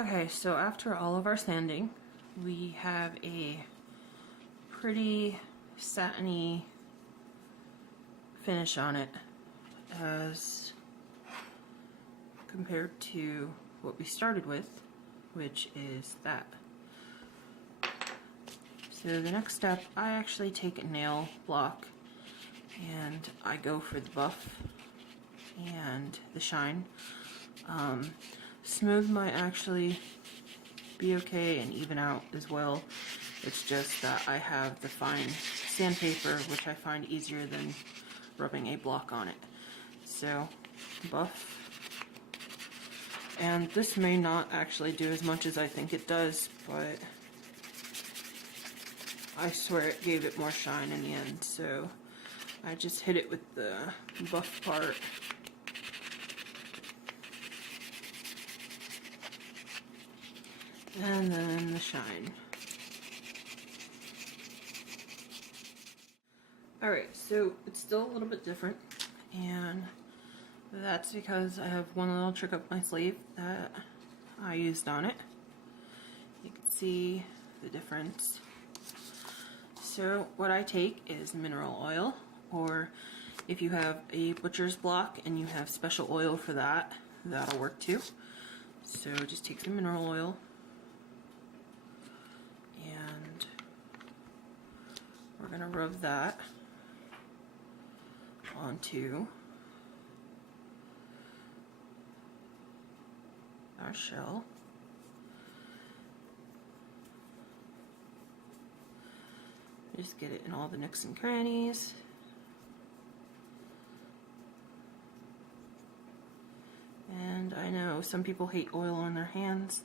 Okay, so after all of our sanding, we have a pretty satiny finish on it as compared to what we started with, which is that. So the next step, I actually take a nail block and I go for the buff and the shine. Smooth might actually be okay and even out as well. It's just that I have the fine sandpaper, which I find easier than rubbing a block on it. So, buff. And this may not actually do as much as I think it does, but I swear it gave it more shine in the end. So, I just hit it with the buff part. And then the shine. Alright, so it's still a little bit different, and that's because I have one little trick up my sleeve that I used on it. You can see the difference. So what I take is mineral oil, or if you have a butcher's block and you have special oil for that, that'll work too. So just take some mineral oil, and we're going to rub that onto our shell. Just get it in all the nooks and crannies. And I know some people hate oil on their hands.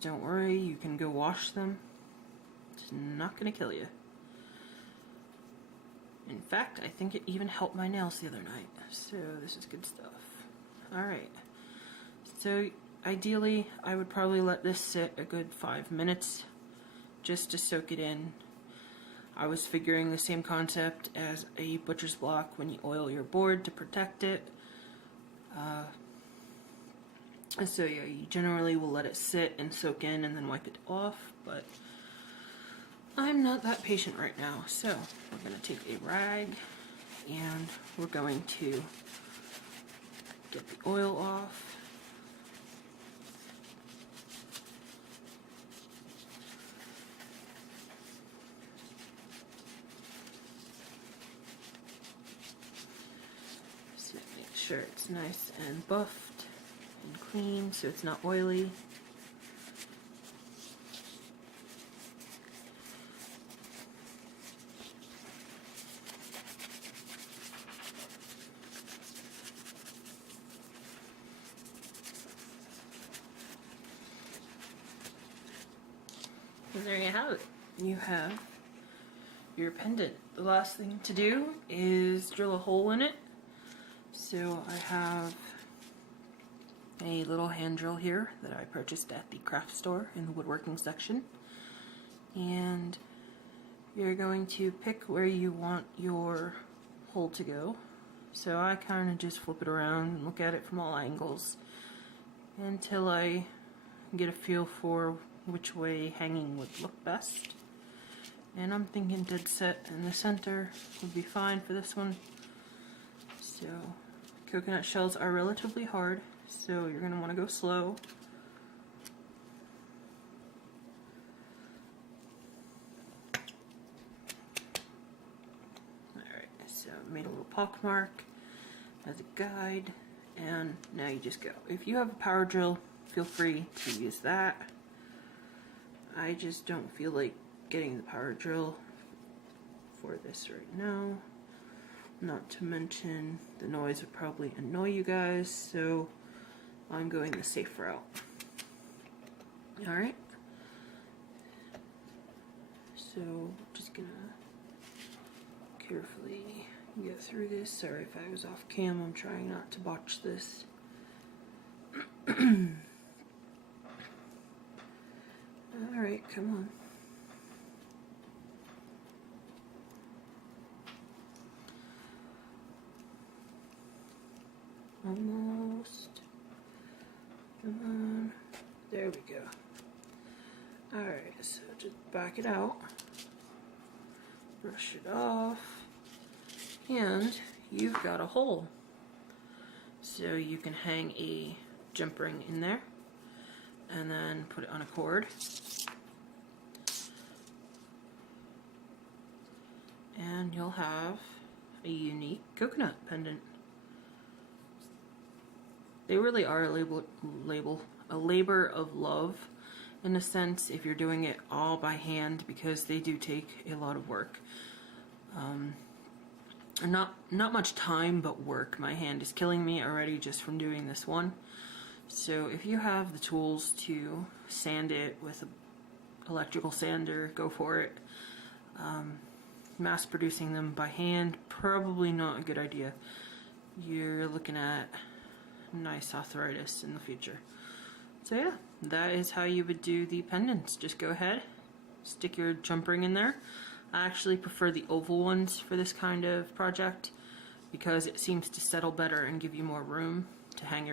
Don't worry, you can go wash them. It's not going to kill you. In fact, I think it even helped my nails the other night. So this is good stuff. Alright. So ideally, I would probably let this sit a good 5 minutes just to soak it in. I was figuring the same concept as a butcher's block when you oil your board to protect it. So yeah, you generally will let it sit and soak in and then wipe it off, but I'm not that patient right now. So we're going to take a rag and we're going to get the oil off. So make sure it's nice and buffed and clean so it's not oily. And there you have it. You have your pendant. The last thing to do is drill a hole in it. So I have a little hand drill here that I purchased at the craft store in the woodworking section. And you're going to pick where you want your hole to go. So I kind of just flip it around and look at it from all angles until I get a feel for which way hanging would look best. And I'm thinking dead set in the center would be fine for this one. So coconut shells are relatively hard, so you're going to want to go slow. Alright, so I made a little pock mark as a guide, and now you just go. If you have a power drill, feel free to use that. I just don't feel like getting the power drill for this right now. Not to mention the noise would probably annoy you guys, so I'm going the safe route. Alright. So just gonna carefully get through this. Sorry if I was off cam, I'm trying not to botch this. Alright, come on. Almost. Come on. There we go. Alright, so just back it out, brush it off, and you've got a hole. So you can hang a jump ring in there and then put it on a cord. And you'll have a unique coconut pendant. They really are a labor of love in a sense if you're doing it all by hand, because they do take a lot of work. Not much time, but work. My hand is killing me already just from doing this one. So if you have the tools to sand it with an electrical sander, go for it. Mass producing them by hand, probably not a good idea. You're looking at nice arthritis in the future. So yeah, that is how you would do the pendants. Just go ahead, stick your jump ring in there. I actually prefer the oval ones for this kind of project because it seems to settle better and give you more room to hang your